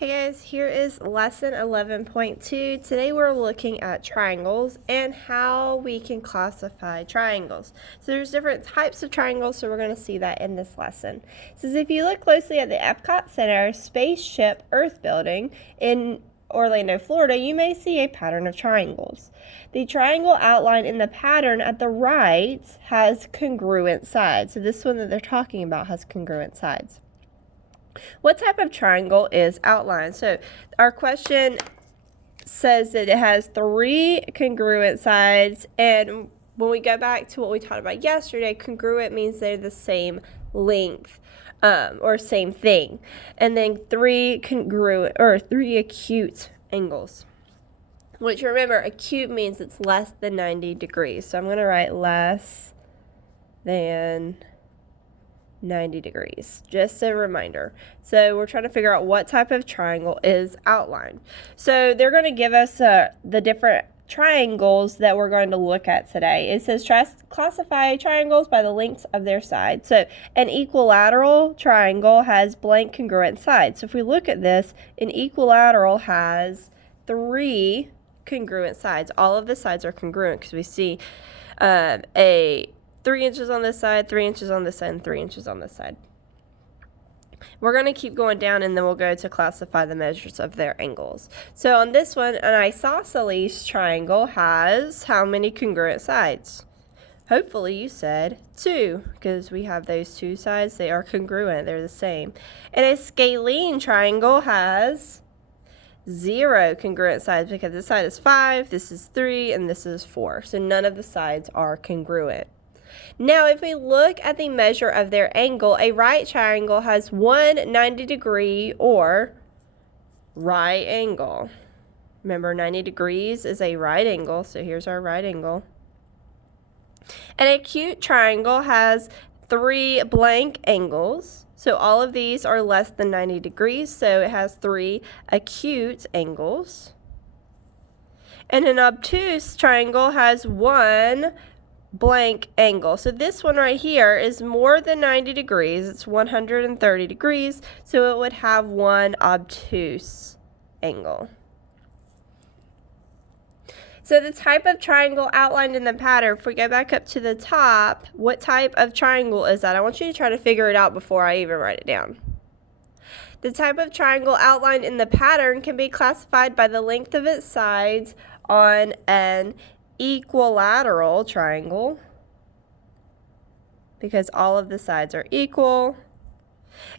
Hey guys, here is lesson 11.2. Today we're looking at triangles and how we can classify triangles. So there's different types of triangles, so we're going to see that in this lesson. It says if you look closely at the Epcot Center Spaceship Earth building in Orlando, Florida, you may see a pattern of triangles. The triangle outline in the pattern at the right has congruent sides. So this one that they're talking about has congruent sides. What type of triangle is outlined? So our question says that it has 3 congruent sides, and when we go back to what we talked about yesterday, congruent means they're the same length or same thing, and then 3 congruent or 3 acute angles, which remember acute means it's less than 90 degrees. So I'm going to write less than 90 degrees, just a reminder. So we're trying to figure out what type of triangle is outlined. So they're going to give us the different triangles that we're going to look at today. It says classify triangles by the lengths of their sides. So an equilateral triangle has blank congruent sides. So if we look at this, an equilateral has 3 congruent sides. All of the sides are congruent because we see a 3 inches on this side, 3 inches on this side, and 3 inches on this side. We're going to keep going down, and then we'll go to classify the measures of their angles. So on this one, an isosceles triangle has how many congruent sides? Hopefully you said 2, because we have those 2 sides. They are congruent. They're the same. And a scalene triangle has 0 congruent sides because this side is 5, this is 3, and this is 4. So none of the sides are congruent. Now, if we look at the measure of their angle, a right triangle has one 90-degree or right angle. Remember, 90 degrees is a right angle, so here's our right angle. An acute triangle has 3 blank angles, so all of these are less than 90 degrees, so it has 3 acute angles. And an obtuse triangle has 1 blank angle. So this one right here is more than 90 degrees. It's 130 degrees. So it would have 1 obtuse angle. So the type of triangle outlined in the pattern, if we go back up to the top, what type of triangle is that? I want you to try to figure it out before I even write it down. The type of triangle outlined in the pattern can be classified by the length of its sides on an equilateral triangle because all of the sides are equal.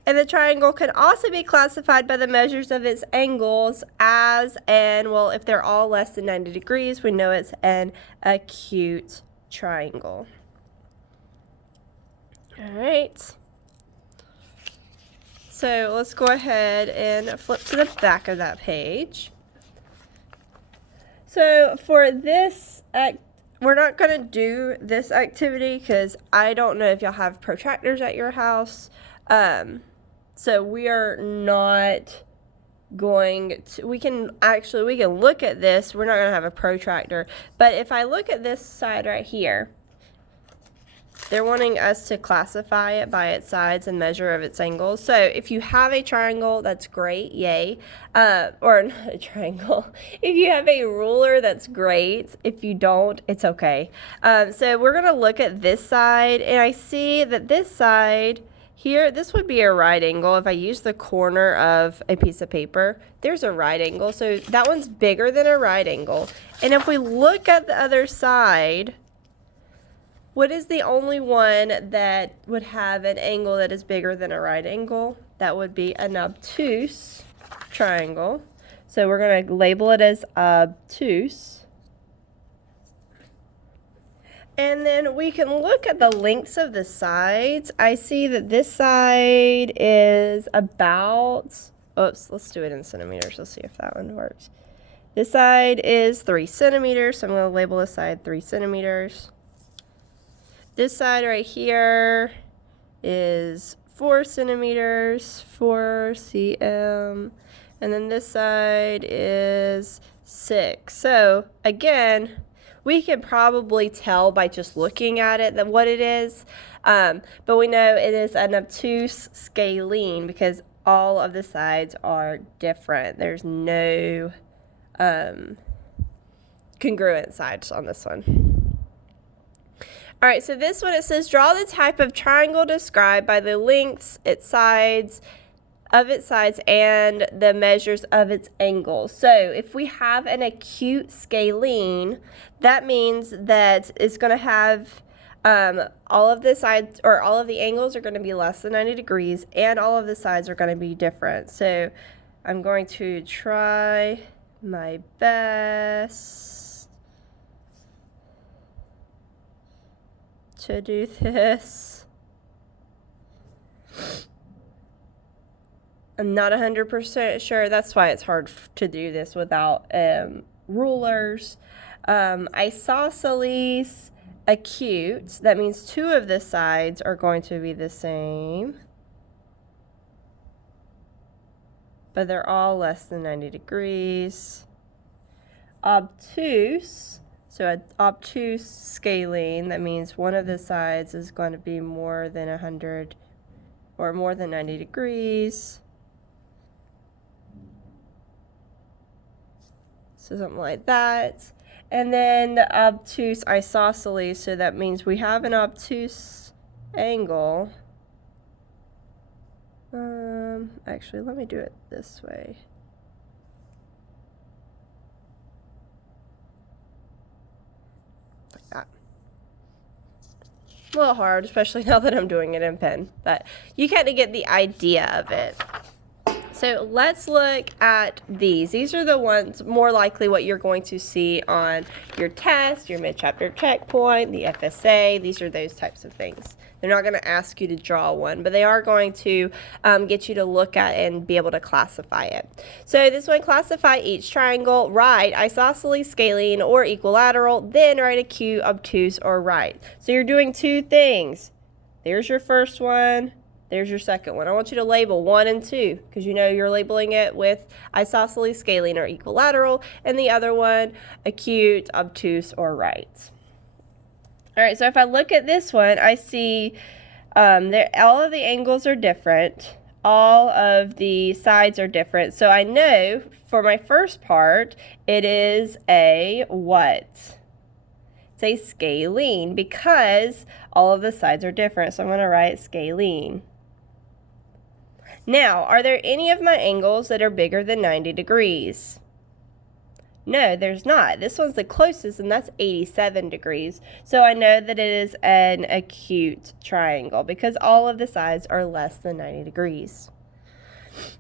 And the triangle can also be classified by the measures of its angles as well, if they're all less than 90 degrees, we know it's an acute triangle. All right. So let's go ahead and flip to the back of that page. So for this, we're not going to do this activity because I don't know if y'all have protractors at your house. So we are not going to, we can look at this. We're not going to have a protractor. But if I look at this side right here, they're wanting us to classify it by its sides and measure of its angles. So if you have a triangle, that's great, yay. Or not a triangle. If you have a ruler, that's great. If you don't, it's okay. So we're going to look at this side, and I see that this side here, this would be a right angle. If I use the corner of a piece of paper, there's a right angle. So that one's bigger than a right angle. And if we look at the other side, what is the only one that would have an angle that is bigger than a right angle? That would be an obtuse triangle. So we're going to label it as obtuse. And then we can look at the lengths of the sides. I see that this side is about, let's do it in centimeters. Let's see if that one works. This side is 3 centimeters, so I'm going to label this side 3 centimeters. This side right here is 4 centimeters, 4 cm, and then this side is 6. So again, we can probably tell by just looking at it that what it is, but we know it is an obtuse scalene because all of the sides are different. There's no congruent sides on this one. All right, so this one, it says draw the type of triangle described by the lengths, its sides, and the measures of its angles. So if we have an acute scalene, that means that it's going to have all of the sides, or all of the angles are going to be less than 90 degrees, and all of the sides are going to be different. So I'm going to try my best to do this. I'm not 100% sure. That's why it's hard to do this without rulers. Isosceles acute, that means two of the sides are going to be the same, but they're all less than 90 degrees. Obtuse, so an obtuse scalene, that means one of the sides is going to be more than 100 or more than 90 degrees. So something like that. And then the obtuse isosceles, so that means we have an obtuse angle. Actually, let me do it this way. Like that. A little hard, especially now that I'm doing it in pen, but you kind of get the idea of it. So let's look at these. These are the ones more likely what you're going to see on your test, your mid-chapter checkpoint, the FSA. These are those types of things. They're not going to ask you to draw one, but they are going to get you to look at and be able to classify it. So this one, classify each triangle, write isosceles, scalene, or equilateral, then write acute, obtuse, or right. So you're doing two things. There's your first one. There's your second one. I want you to label 1 and 2 because you know you're labeling it with isosceles, scalene, or equilateral, and the other one, acute, obtuse, or right. All right, so if I look at this one, I see all of the angles are different. All of the sides are different. So I know for my first part, it is a what? It's a scalene because all of the sides are different. So I'm going to write scalene. Now, are there any of my angles that are bigger than 90 degrees? No, there's not. This one's the closest, and that's 87 degrees. So I know that it is an acute triangle because all of the sides are less than 90 degrees.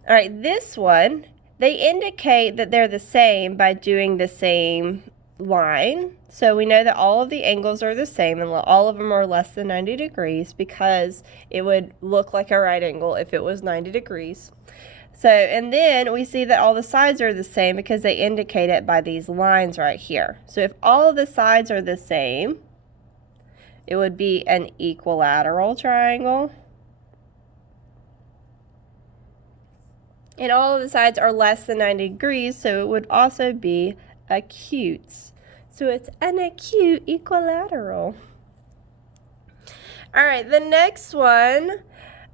All right, this one, they indicate that they're the same by doing the same line. So we know that all of the angles are the same and all of them are less than 90 degrees because it would look like a right angle if it was 90 degrees. So, and then we see that all the sides are the same because they indicate it by these lines right here. So if all of the sides are the same, it would be an equilateral triangle. And all of the sides are less than 90 degrees, so it would also be acute. So it's an acute equilateral. All right, the next one,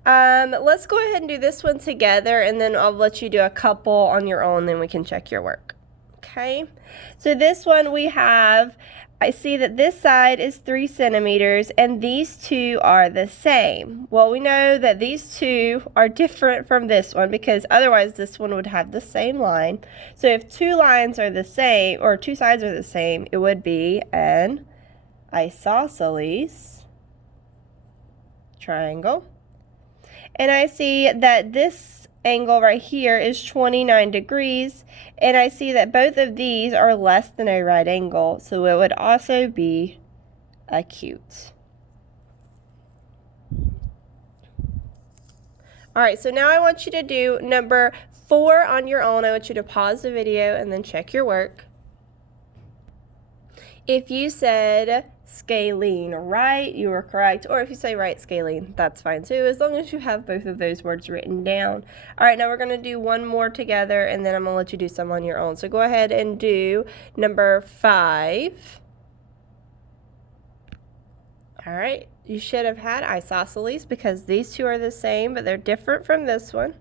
let's go ahead and do this one together, and then I'll let you do a couple on your own, then we can check your work. Okay, so this one we have, I see that this side is 3 centimeters and these two are the same. Well, we know that these two are different from this one because otherwise this one would have the same line. So if two lines are the same, or two sides are the same, it would be an isosceles triangle. And I see that this angle right here is 29 degrees, and I see that both of these are less than a right angle, so it would also be acute. All right, so now I want you to do number 4 on your own. I want you to pause the video and then check your work. If you said scalene right, you were correct. Or if you say right scalene, that's fine too, as long as you have both of those words written down. All right, now we're going to do one more together, and then I'm going to let you do some on your own. So go ahead and do number 5. All right, you should have had isosceles because these two are the same, but they're different from this one.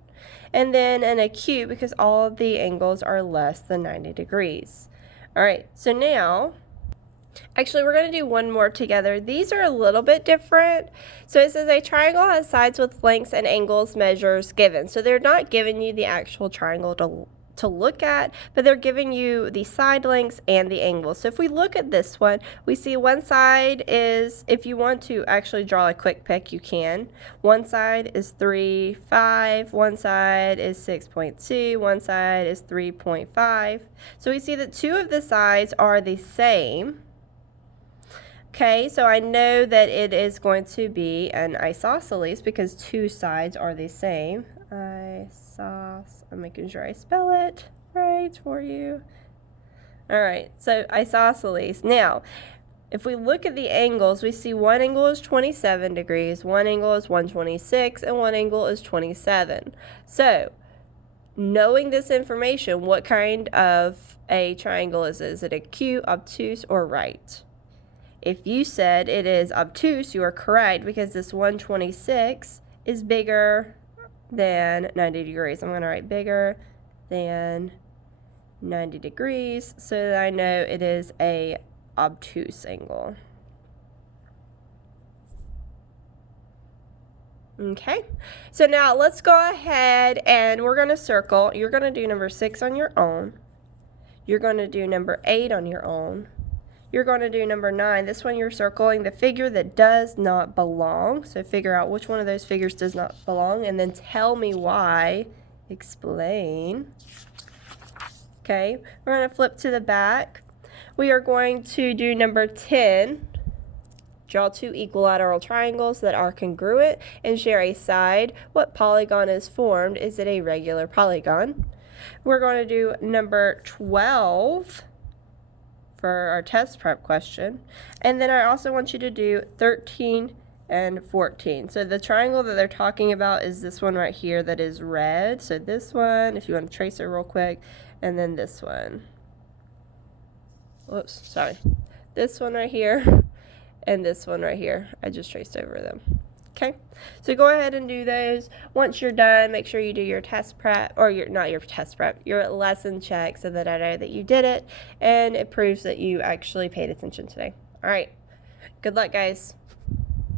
and then an acute because all of the angles are less than 90 degrees. All right, so now, actually we're going to do one more together. These are a little bit different. So it says a triangle has sides with lengths and angles measures given. So they're not giving you the actual triangle to look at, but they're giving you the side lengths and the angles. So if we look at this one, we see one side is, if you want to actually draw a quick pick, you can. One side is 3.5, one side is 6.2, one side is 3.5. So we see that two of the sides are the same. Okay, so I know that it is going to be an isosceles because two sides are the same. I'm making sure I spell it right for you. All right, so isosceles. Now, if we look at the angles, we see one angle is 27 degrees, one angle is 126, and one angle is 27. So, knowing this information, what kind of a triangle is it? Is it acute, obtuse, or right? If you said it is obtuse, you are correct because this 126 is bigger than 90 degrees. I'm going to write bigger than 90 degrees so that I know it is a obtuse angle. Okay, so now let's go ahead and we're going to circle. You're going to do number 6 on your own. You're going to do number 8 on your own. You're going to do number 9. This one you're circling the figure that does not belong. So figure out which one of those figures does not belong and then tell me why. Explain. Okay, we're going to flip to the back. We are going to do number 10. Draw two equilateral triangles that are congruent and share a side. What polygon is formed? Is it a regular polygon? We're going to do number 12. For our test prep question. And then I also want you to do 13 and 14. So the triangle that they're talking about is this one right here that is red. So this one, if you want to trace it real quick, and then this one. Whoops, sorry. This one right here and this one right here. I just traced over them. Okay, so go ahead and do those. Once you're done, make sure you do your test prep, or not your test prep, your lesson check so that I know that you did it, and it proves that you actually paid attention today. All right, good luck, guys.